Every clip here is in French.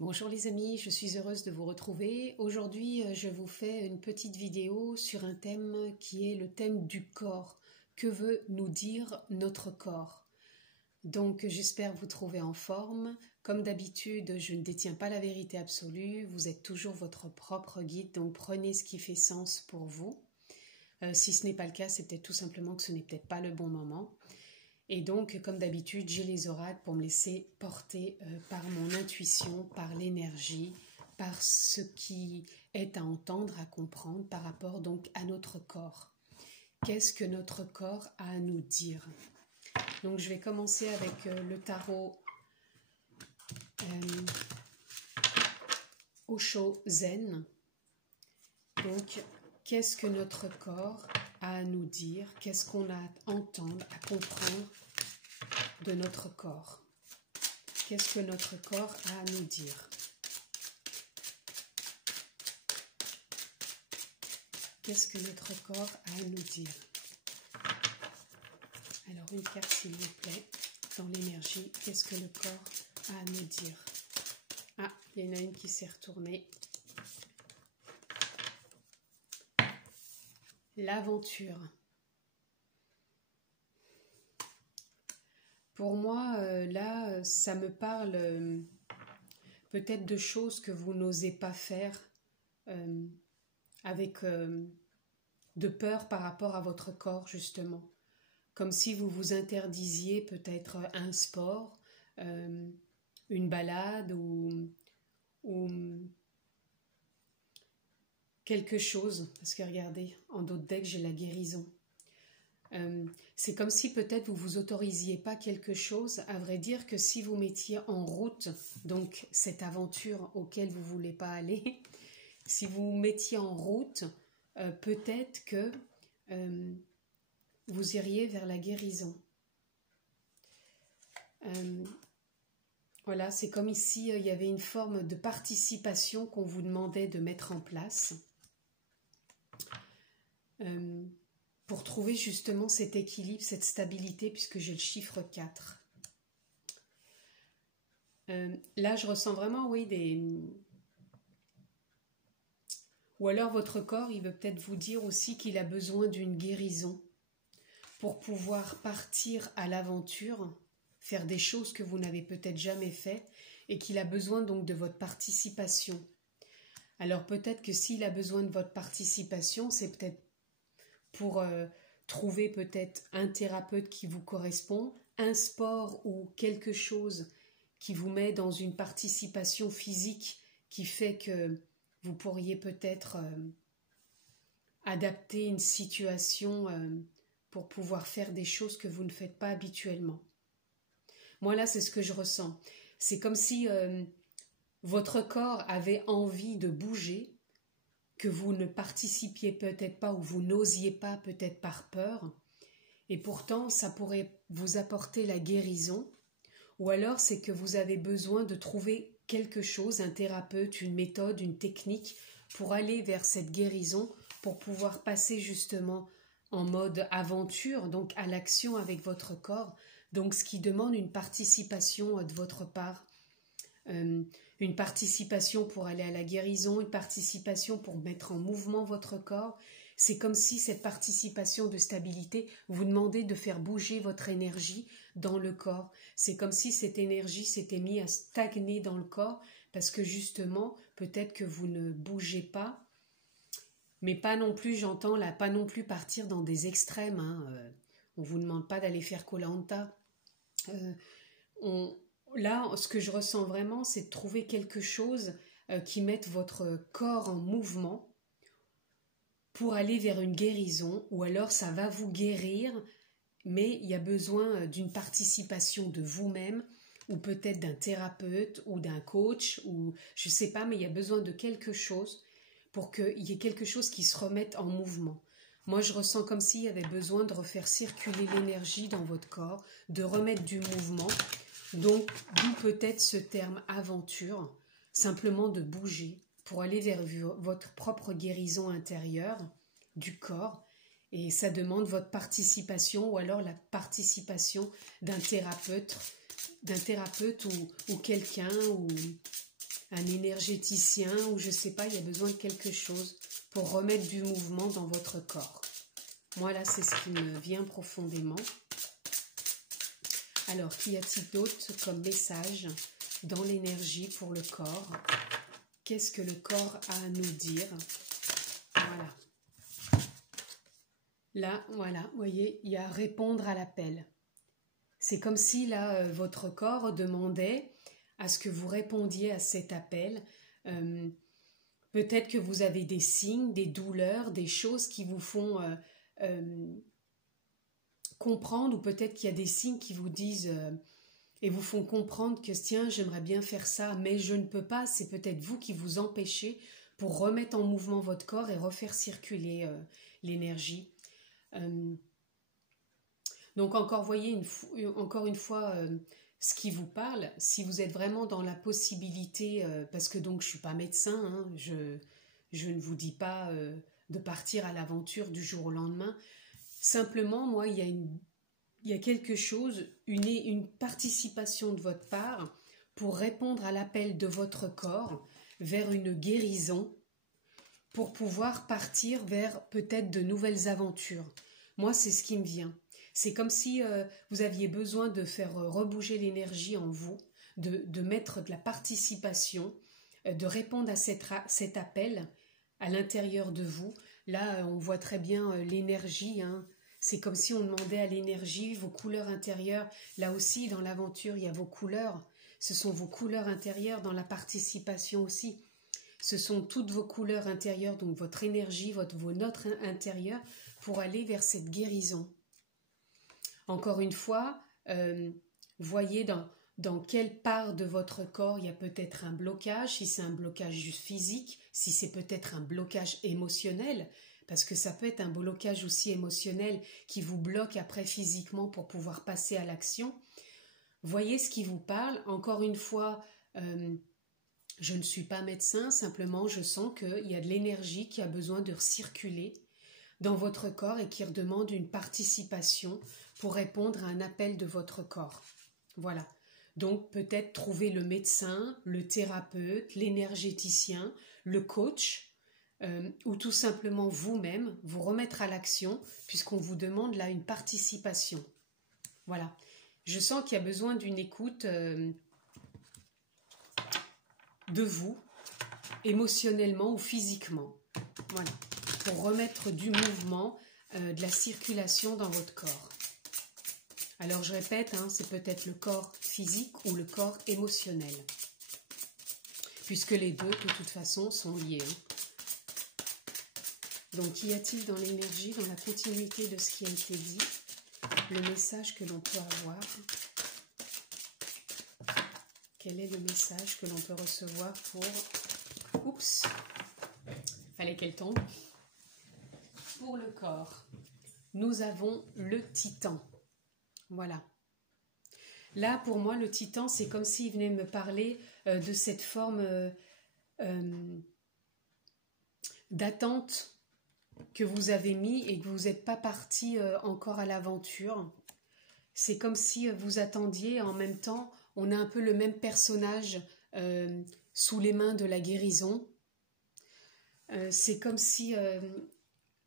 Bonjour les amis, je suis heureuse de vous retrouver. Aujourd'hui, je vous fais une petite vidéo sur un thème qui est le thème du corps. Que veut nous dire notre corps? Donc, j'espère vous trouver en forme. Comme d'habitude, je ne détiens pas la vérité absolue. Vous êtes toujours votre propre guide, donc prenez ce qui fait sens pour vous. Si ce n'est pas le cas, c'est peut-être tout simplement que ce n'est peut-être pas le bon moment. Et donc, comme d'habitude, j'ai les oracles pour me laisser porter par mon intuition, par l'énergie, par ce qui est à entendre, à comprendre par rapport donc à notre corps. Qu'est-ce que notre corps a à nous dire? Donc, je vais commencer avec le tarot Osho Zen. Donc, qu'est-ce que notre corps a à nous dire? Qu'est-ce qu'on a à entendre, à comprendre de notre corps? Qu'est-ce que notre corps a à nous dire? Qu'est-ce que notre corps a à nous dire? Alors, une carte s'il vous plaît, dans l'énergie, qu'est-ce que le corps a à nous dire? Ah, il y en a une qui s'est retournée. L'aventure. Pour moi, là, ça me parle peut-être de choses que vous n'osez pas faire avec de peur par rapport à votre corps, justement. Comme si vous vous interdisiez peut-être un sport, une balade ou quelque chose. Parce que regardez, en dos de deck, j'ai la guérison. C'est comme si peut-être vous vous autorisiez pas quelque chose. À vrai dire que si vous mettiez en route donc cette aventure auquel vous voulez pas aller, si vous mettiez en route, peut-être que vous iriez vers la guérison. Voilà, c'est comme ici il y avait une forme de participation qu'on vous demandait de mettre en place. Pour trouver justement cet équilibre, cette stabilité, puisque j'ai le chiffre 4. Là, je ressens vraiment, oui, Ou alors votre corps, il veut peut-être vous dire aussi qu'il a besoin d'une guérison pour pouvoir partir à l'aventure, faire des choses que vous n'avez peut-être jamais fait, et qu'il a besoin donc de votre participation. Alors peut-être que s'il a besoin de votre participation, c'est peut-être pour trouver peut-être un thérapeute qui vous correspond, un sport ou quelque chose qui vous met dans une participation physique qui fait que vous pourriez peut-être adapter une situation pour pouvoir faire des choses que vous ne faites pas habituellement. Moi là, c'est ce que je ressens. C'est comme si votre corps avait envie de bouger, que vous ne participiez peut-être pas ou vous n'osiez pas peut-être par peur, et pourtant ça pourrait vous apporter la guérison, ou alors c'est que vous avez besoin de trouver quelque chose, un thérapeute, une méthode, une technique pour aller vers cette guérison, pour pouvoir passer justement en mode aventure, donc à l'action avec votre corps, donc ce qui demande une participation de votre part. Une participation pour aller à la guérison, une participation pour mettre en mouvement votre corps. C'est comme si cette participation de stabilité vous demandait de faire bouger votre énergie dans le corps. C'est comme si cette énergie s'était mise à stagner dans le corps parce que justement, peut-être que vous ne bougez pas, mais pas non plus, j'entends là, pas non plus partir dans des extrêmes. On ne vous demande pas d'aller faire Koh-Lanta. Là, ce que je ressens vraiment, c'est de trouver quelque chose qui mette votre corps en mouvement pour aller vers une guérison, ou alors ça va vous guérir, mais il y a besoin d'une participation de vous-même, ou peut-être d'un thérapeute, ou d'un coach, ou je ne sais pas, mais il y a besoin de quelque chose pour qu'il y ait quelque chose qui se remette en mouvement. Moi, je ressens comme s'il y avait besoin de refaire circuler l'énergie dans votre corps, de remettre du mouvement. Donc, d'où peut-être ce terme aventure, simplement de bouger pour aller vers votre propre guérison intérieure du corps. Et ça demande votre participation ou alors la participation d'un thérapeute ou quelqu'un un énergéticien ou je ne sais pas, il y a besoin de quelque chose pour remettre du mouvement dans votre corps. Moi là, c'est ce qui me vient profondément. Alors, qu'y a-t-il d'autre comme message dans l'énergie pour le corps? Qu'est-ce que le corps a à nous dire? Voilà. Là, voilà, vous voyez, il y a répondre à l'appel. C'est comme si là, votre corps demandait à ce que vous répondiez à cet appel. Peut-être que vous avez des signes, des douleurs, des choses qui vous font comprendre, ou peut-être qu'il y a des signes qui vous disent et vous font comprendre que tiens, j'aimerais bien faire ça, mais je ne peux pas. C'est peut-être vous qui vous empêchez pour remettre en mouvement votre corps et refaire circuler l'énergie. Donc encore, voyez, encore une fois, ce qui vous parle, si vous êtes vraiment dans la possibilité, parce que donc je ne suis pas médecin, hein, je ne vous dis pas de partir à l'aventure du jour au lendemain. Simplement, moi, il y a quelque chose, une participation de votre part pour répondre à l'appel de votre corps vers une guérison, pour pouvoir partir vers peut-être de nouvelles aventures. Moi, c'est ce qui me vient. C'est comme si vous aviez besoin de faire rebouger l'énergie en vous, de mettre de la participation, de répondre à cet appel à l'intérieur de vous. Là, on voit très bien l'énergie, hein. C'est comme si on demandait à l'énergie, vos couleurs intérieures. Là aussi, dans l'aventure, il y a vos couleurs. Ce sont vos couleurs intérieures dans la participation aussi. Ce sont toutes vos couleurs intérieures, donc votre énergie, vos notes intérieures, pour aller vers cette guérison. Encore une fois, voyez dans quelle part de votre corps il y a peut-être un blocage, si c'est un blocage juste physique, si c'est peut-être un blocage émotionnel, parce que ça peut être un blocage aussi émotionnel qui vous bloque après physiquement pour pouvoir passer à l'action. Voyez ce qui vous parle. Encore une fois, je ne suis pas médecin, simplement je sens qu'il y a de l'énergie qui a besoin de circuler dans votre corps et qui demande une participation pour répondre à un appel de votre corps. Voilà. Donc peut-être trouver le médecin, le thérapeute, l'énergéticien, le coach, ou tout simplement vous-même, vous remettre à l'action puisqu'on vous demande là une participation. Voilà. Je sens qu'il y a besoin d'une écoute de vous, émotionnellement ou physiquement. Voilà. Pour remettre du mouvement, de la circulation dans votre corps. Alors je répète, hein, c'est peut-être le corps physique ou le corps émotionnel. Puisque les deux, de toute façon, sont liés. Hein. Donc, qu'y a-t-il dans l'énergie, dans la continuité de ce qui a été dit, le message que l'on peut avoir? Quel est le message que l'on peut recevoir pour... Oups, fallait qu'elle tombe. Pour le corps, nous avons le titan. Voilà. Là, pour moi, le titan, c'est comme s'il venait me parler de cette forme d'attente que vous avez mis et que vous n'êtes pas parti encore à l'aventure. C'est comme si vous attendiez, en même temps, on a un peu le même personnage sous les mains de la guérison. C'est comme si,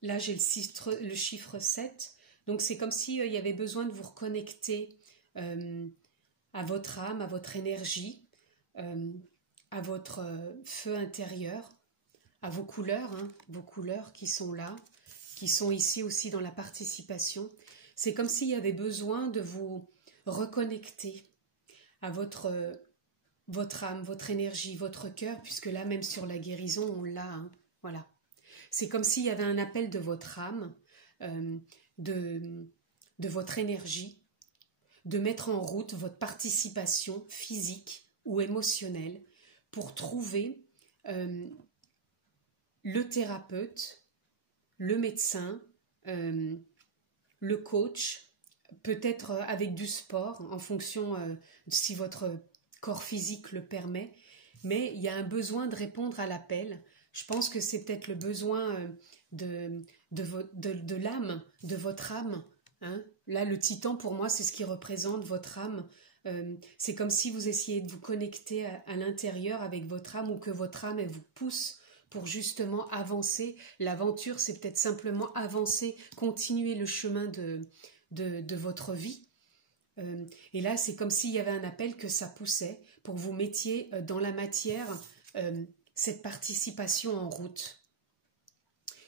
là j'ai le chiffre 7, donc c'est comme si il y avait besoin de vous reconnecter à votre âme, à votre énergie, à votre feu intérieur, à vos couleurs, hein, vos couleurs qui sont là, qui sont ici aussi dans la participation. C'est comme s'il y avait besoin de vous reconnecter à votre âme, votre énergie, votre cœur, puisque là, même sur la guérison, on l'a. Hein, voilà. C'est comme s'il y avait un appel de votre âme, de votre énergie, de mettre en route votre participation physique ou émotionnelle pour trouver le thérapeute, le médecin, le coach, peut-être avec du sport en fonction si votre corps physique le permet, mais il y a un besoin de répondre à l'appel. Je pense que c'est peut-être le besoin de l'âme, de votre âme. Hein. Là, le titan, pour moi, c'est ce qui représente votre âme, C'est comme si vous essayez de vous connecter à l'intérieur avec votre âme, ou que votre âme, elle vous pousse pour justement avancer. L'aventure, c'est peut-être simplement avancer, continuer le chemin de votre vie. Et là, c'est comme s'il y avait un appel, que ça poussait pour que vous mettiez dans la matière cette participation en route,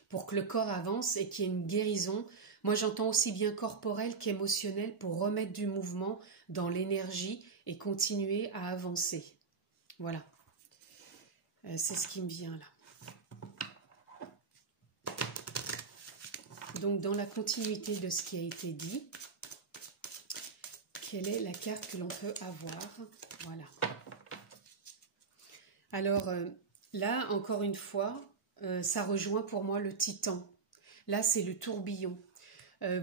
pour que le corps avance et qu'il y ait une guérison. Moi, j'entends aussi bien corporelle qu'émotionnelle, pour remettre du mouvement dans l'énergie et continuer à avancer. Voilà. C'est ce qui me vient là. Donc, dans la continuité de ce qui a été dit, quelle est la carte que l'on peut avoir? Voilà. Alors, là, encore une fois, ça rejoint pour moi le titan. Là, c'est le tourbillon.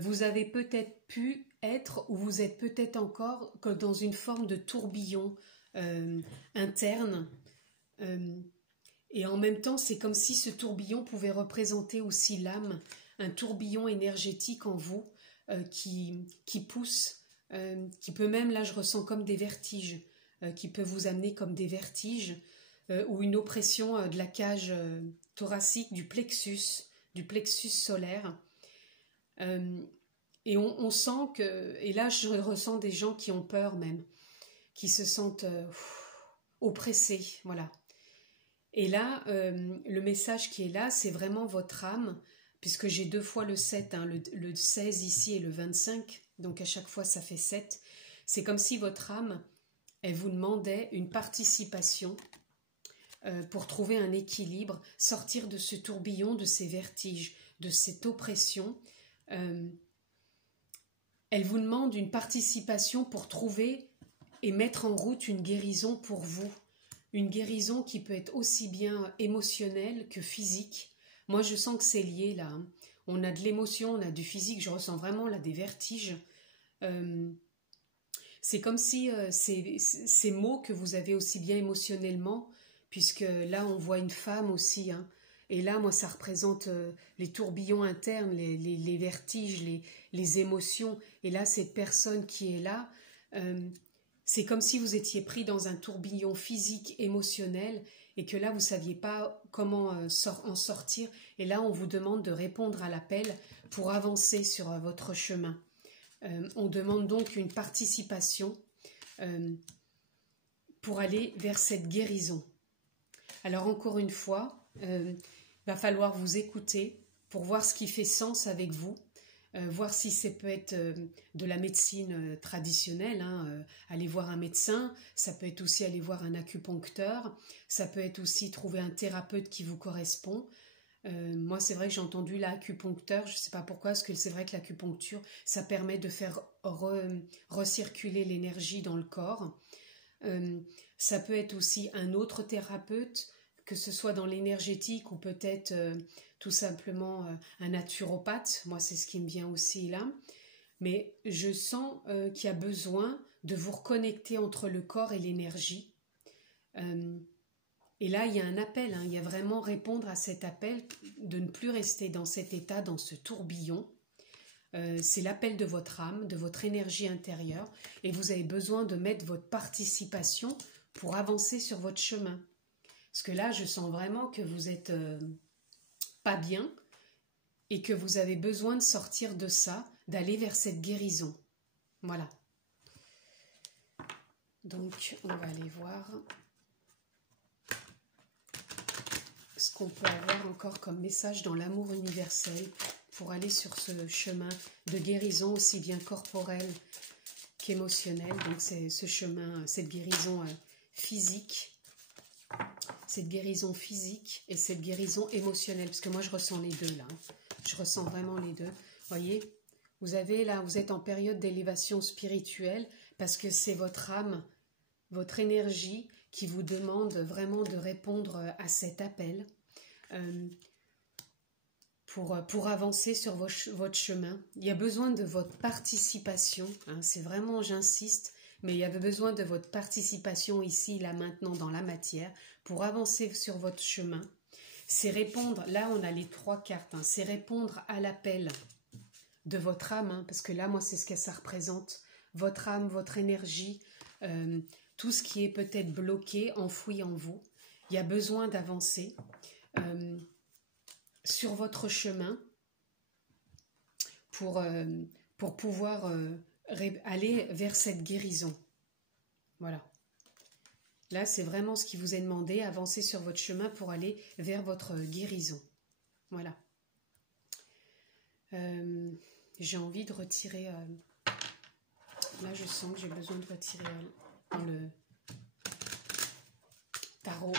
Vous avez peut-être pu être, ou vous êtes peut-être encore dans une forme de tourbillon interne. Et en même temps, c'est comme si ce tourbillon pouvait représenter aussi l'âme, un tourbillon énergétique en vous qui pousse, qui peut même, là je ressens comme des vertiges, qui peut vous amener comme des vertiges, ou une oppression de la cage thoracique, du plexus solaire. Et on sent que, et là je ressens des gens qui ont peur même, qui se sentent oppressés, voilà. Et là, le message qui est là, c'est vraiment votre âme, puisque j'ai 2 fois le 7, hein, le 16 ici et le 25, donc à chaque fois ça fait 7. C'est comme si votre âme, elle vous demandait une participation pour trouver un équilibre, sortir de ce tourbillon, de ces vertiges, de cette oppression. Elle vous demande une participation pour trouver et mettre en route une guérison pour vous. Une guérison qui peut être aussi bien émotionnelle que physique. Moi, je sens que c'est lié là. Hein. On a de l'émotion, on a du physique. Je ressens vraiment là des vertiges. C'est comme si ces mots que vous avez aussi bien émotionnellement, puisque là, on voit une femme aussi. Hein. Et là, moi, ça représente les tourbillons internes, les vertiges, les émotions. Et là, cette personne qui est là... c'est comme si vous étiez pris dans un tourbillon physique, émotionnel, et que là, vous ne saviez pas comment en sortir. Et là, on vous demande de répondre à l'appel pour avancer sur votre chemin. On demande donc une participation pour aller vers cette guérison. Alors, encore une fois, va falloir vous écouter pour voir ce qui fait sens avec vous. Voir si ça peut être de la médecine traditionnelle, hein, aller voir un médecin, ça peut être aussi aller voir un acupuncteur, ça peut être aussi trouver un thérapeute qui vous correspond. Moi, c'est vrai que j'ai entendu l'acupuncteur, je ne sais pas pourquoi, parce que c'est vrai que l'acupuncture, ça permet de faire recirculer l'énergie dans le corps. Ça peut être aussi un autre thérapeute, que ce soit dans l'énergétique ou peut-être tout simplement un naturopathe. Moi, c'est ce qui me vient aussi là. Mais je sens qu'il y a besoin de vous reconnecter entre le corps et l'énergie. Et là, il y a un appel. Hein, il y a vraiment répondre à cet appel de ne plus rester dans cet état, dans ce tourbillon. C'est l'appel de votre âme, de votre énergie intérieure. Et vous avez besoin de mettre votre participation pour avancer sur votre chemin. Parce que là, je sens vraiment que vous êtes pas bien et que vous avez besoin de sortir de ça, d'aller vers cette guérison. Voilà. Donc, on va aller voir ce qu'on peut avoir encore comme message dans l'amour universel pour aller sur ce chemin de guérison aussi bien corporelle qu'émotionnelle. Donc, c'est ce chemin, cette guérison physique. Cette guérison physique et cette guérison émotionnelle, parce que moi je ressens les deux là, je ressens vraiment les deux. Voyez, vous avez là, vous êtes en période d'élévation spirituelle parce que c'est votre âme, votre énergie qui vous demande vraiment de répondre à cet appel pour avancer sur votre chemin. Il y a besoin de votre participation, hein, c'est vraiment, j'insiste, mais il y avait besoin de votre participation ici, là, maintenant, dans la matière, pour avancer sur votre chemin. C'est répondre, là on a les 3 cartes, hein, c'est répondre à l'appel de votre âme, hein, parce que là, moi, c'est ce que ça représente. Votre âme, votre énergie, tout ce qui est peut-être bloqué, enfoui en vous. Il y a besoin d'avancer sur votre chemin pour pouvoir aller vers cette guérison. Voilà. Là, c'est vraiment ce qui vous est demandé, avancer sur votre chemin pour aller vers votre guérison. Voilà. J'ai envie de retirer... là, je sens que j'ai besoin de retirer dans le tarot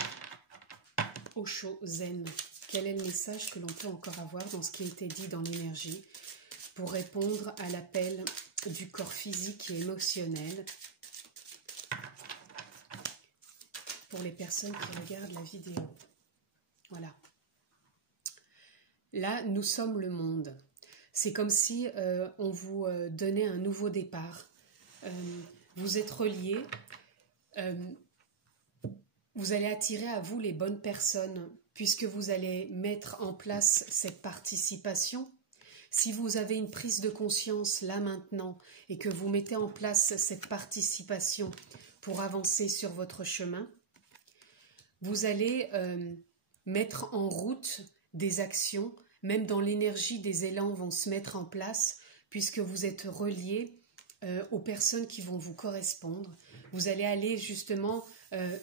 Osho Zen. Quel est le message que l'on peut encore avoir dans ce qui a été dit dans l'énergie pour répondre à l'appel du corps physique et émotionnel pour les personnes qui regardent la vidéo. Voilà. Là, nous sommes le monde. C'est comme si on vous donnait un nouveau départ. Vous êtes reliés. Vous allez attirer à vous les bonnes personnes puisque vous allez mettre en place cette participation. Si vous avez une prise de conscience là maintenant et que vous mettez en place cette participation pour avancer sur votre chemin, vous allez mettre en route des actions, même dans l'énergie, des élans vont se mettre en place puisque vous êtes reliés aux personnes qui vont vous correspondre. Vous allez aller justement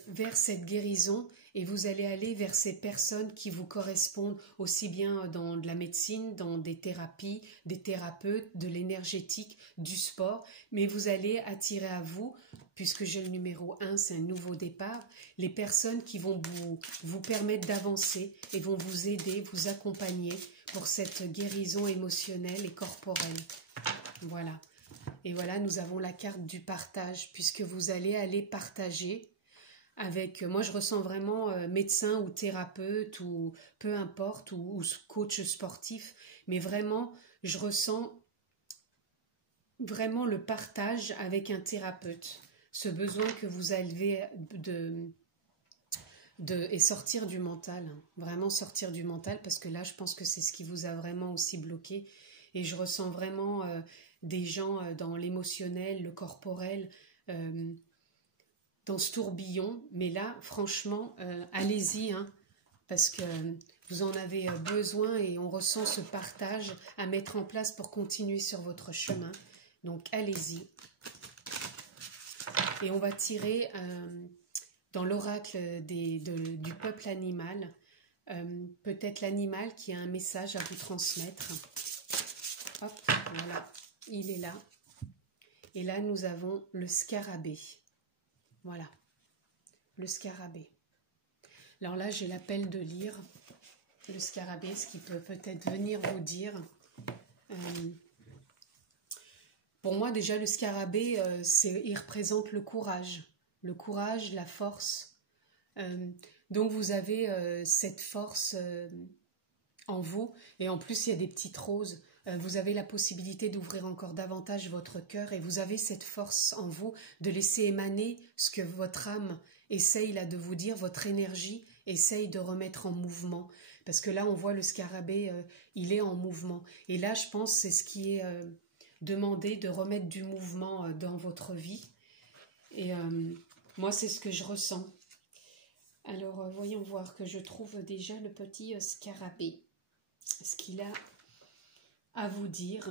vers cette guérison et vous allez aller vers ces personnes qui vous correspondent aussi bien dans de la médecine, dans des thérapies, des thérapeutes, de l'énergétique, du sport, mais vous allez attirer à vous, puisque j'ai le numéro 1, c'est un nouveau départ, les personnes qui vont vous permettre d'avancer et vont vous aider, vous accompagner pour cette guérison émotionnelle et corporelle. Voilà. Et voilà, nous avons la carte du partage, puisque vous allez aller partager avec, moi je ressens vraiment médecin ou thérapeute ou peu importe, ou coach sportif, mais vraiment, je ressens vraiment le partage avec un thérapeute, ce besoin que vous avez et sortir du mental, hein, vraiment sortir du mental, parce que là je pense que c'est ce qui vous a vraiment aussi bloqué, et je ressens vraiment des gens dans l'émotionnel, le corporel, dans ce tourbillon, mais là, franchement, allez-y, hein, parce que vous en avez besoin et on ressent ce partage à mettre en place pour continuer sur votre chemin. Donc, allez-y. Et on va tirer dans l'oracle du peuple animal, peut-être l'animal qui a un message à vous transmettre. Hop, voilà, il est là. Et là, nous avons le scarabée. Voilà, le scarabée. Alors là, j'ai l'appel de lire le scarabée, ce qui peut peut-être venir vous dire. Pour moi, déjà, le scarabée, il représente le courage, la force. Donc, vous avez cette force en vous. Et en plus, il y a des petites roses. Vous avez la possibilité d'ouvrir encore davantage votre cœur et vous avez cette force en vous de laisser émaner ce que votre âme essaye là de vous dire, votre énergie essaye de remettre en mouvement. Parce que là, on voit le scarabée, il est en mouvement. Et là, je pense c'est ce qui est demandé, de remettre du mouvement dans votre vie. Et moi, c'est ce que je ressens. Alors, voyons voir que je trouve déjà le petit scarabée. Ce qu'il a à vous dire,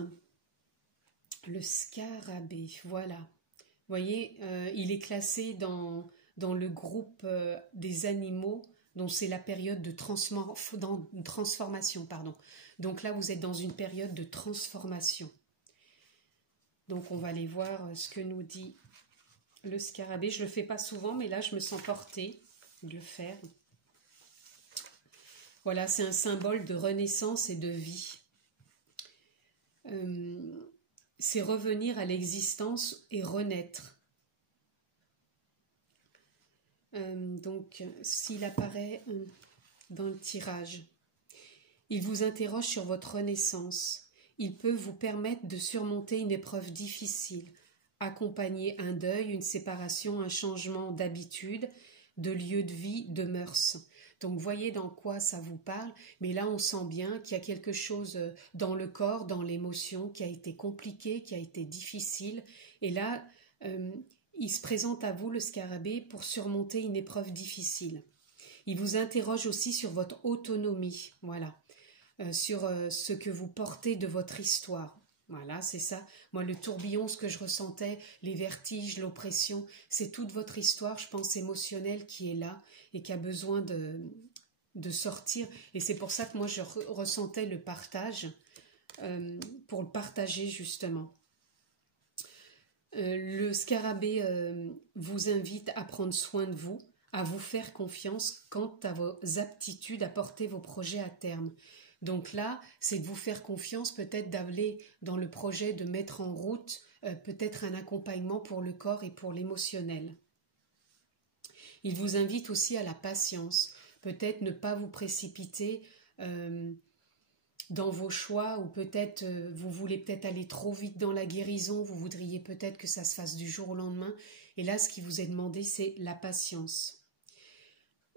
le scarabée, voilà. Vous voyez, il est classé dans le groupe des animaux dont c'est la période de transformation. Pardon. Donc là, vous êtes dans une période de transformation. Donc on va aller voir ce que nous dit le scarabée. Je ne le fais pas souvent, mais là, je me sens portée de le faire. Voilà, c'est un symbole de renaissance et de vie. C'est revenir à l'existence et renaître. Donc, s'il apparaît dans le tirage, il vous interroge sur votre renaissance. Il peut vous permettre de surmonter une épreuve difficile, accompagner un deuil, une séparation, un changement d'habitude, de lieu de vie, de mœurs. Donc, voyez dans quoi ça vous parle, mais là, on sent bien qu'il y a quelque chose dans le corps, dans l'émotion, qui a été compliqué, qui a été difficile. Et là, il se présente à vous, le scarabée, pour surmonter une épreuve difficile. Il vous interroge aussi sur votre autonomie, voilà, sur ce que vous portez de votre histoire. Voilà, c'est ça. Moi, le tourbillon, ce que je ressentais, les vertiges, l'oppression, c'est toute votre histoire, je pense, émotionnelle qui est là et qui a besoin de sortir. Et c'est pour ça que moi, je ressentais le partage, pour le partager justement. Le scarabée vous invite à prendre soin de vous, à vous faire confiance quant à vos aptitudes à porter vos projets à terme. Donc là, c'est de vous faire confiance, peut-être d'aller dans le projet, de mettre en route peut-être un accompagnement pour le corps et pour l'émotionnel. Il vous invite aussi à la patience, peut-être ne pas vous précipiter dans vos choix, ou peut-être vous voulez peut-être aller trop vite dans la guérison, vous voudriez peut-être que ça se fasse du jour au lendemain, et là ce qui vous est demandé c'est la patience.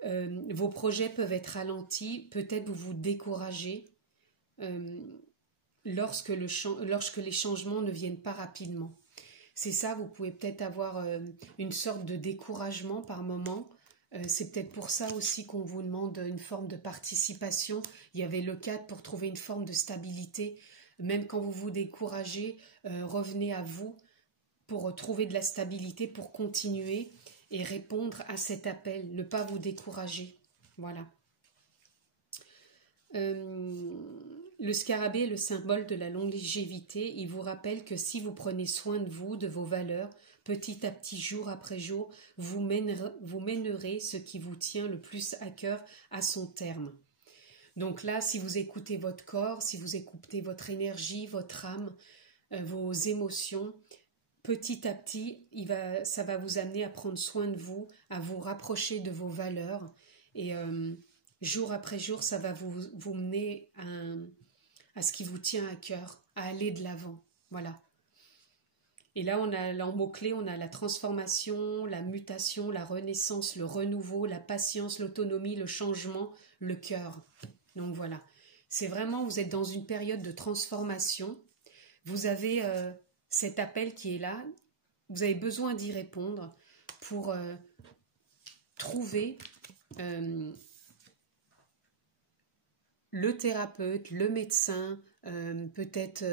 Vos projets peuvent être ralentis, peut-être vous vous découragez lorsque les changements ne viennent pas rapidement. C'est ça, vous pouvez peut-être avoir une sorte de découragement par moment. C'est peut-être pour ça aussi qu'on vous demande une forme de participation. Il y avait le cadre pour trouver une forme de stabilité. Même quand vous vous découragez, revenez à vous pour trouver de la stabilité, pour continuer et répondre à cet appel, ne pas vous décourager. Voilà. Le scarabée est le symbole de la longévité. Il vous rappelle que si vous prenez soin de vous, de vos valeurs, petit à petit, jour après jour, vous mènerez ce qui vous tient le plus à cœur à son terme. Donc là, si vous écoutez votre corps, si vous écoutez votre énergie, votre âme, vos émotions, petit à petit, ça va vous amener à prendre soin de vous, à vous rapprocher de vos valeurs. Et jour après jour, ça va vous mener à ce qui vous tient à cœur, à aller de l'avant. Voilà. Et là, on a en mots-clés, on a la transformation, la mutation, la renaissance, le renouveau, la patience, l'autonomie, le changement, le cœur. Donc voilà. C'est vraiment, vous êtes dans une période de transformation. Vous avez cet appel qui est là, vous avez besoin d'y répondre pour trouver le thérapeute, le médecin, peut-être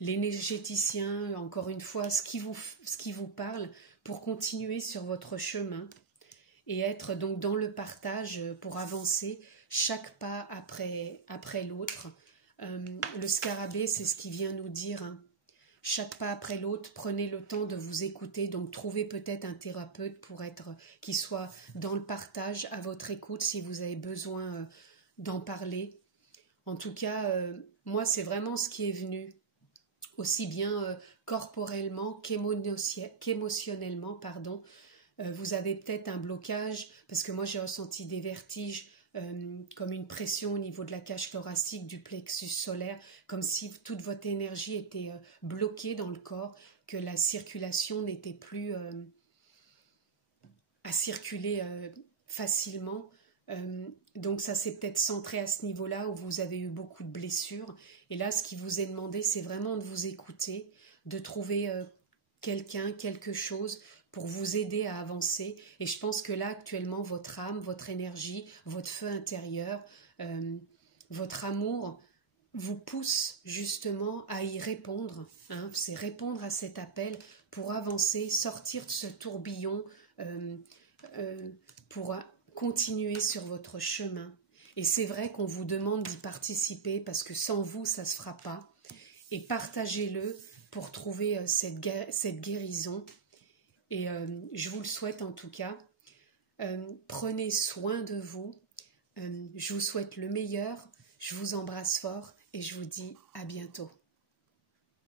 l'énergéticien, encore une fois, ce qui vous parle pour continuer sur votre chemin et être donc dans le partage pour avancer chaque pas après l'autre. Le scarabée, c'est ce qui vient nous dire, hein. Chaque pas après l'autre, prenez le temps de vous écouter, donc trouvez peut-être un thérapeute qui soit dans le partage, à votre écoute si vous avez besoin d'en parler. En tout cas, moi c'est vraiment ce qui est venu, aussi bien corporellement qu'émotionnellement, pardon. Vous avez peut-être un blocage, parce que moi j'ai ressenti des vertiges, comme une pression au niveau de la cage thoracique, du plexus solaire, comme si toute votre énergie était bloquée dans le corps, que la circulation n'était plus à circuler facilement. Donc ça s'est peut-être centré à ce niveau-là où vous avez eu beaucoup de blessures. Et là, ce qui vous est demandé, c'est vraiment de vous écouter, de trouver quelqu'un, quelque chose pour vous aider à avancer. Et je pense que là, actuellement, votre âme, votre énergie, votre feu intérieur, votre amour vous pousse justement à y répondre. Hein. C'est répondre à cet appel pour avancer, sortir de ce tourbillon, pour continuer sur votre chemin. Et c'est vrai qu'on vous demande d'y participer parce que sans vous, ça ne se fera pas. Et partagez-le pour trouver cette guérison. Et je vous le souhaite en tout cas. Prenez soin de vous. Je vous souhaite le meilleur. Je vous embrasse fort et je vous dis à bientôt.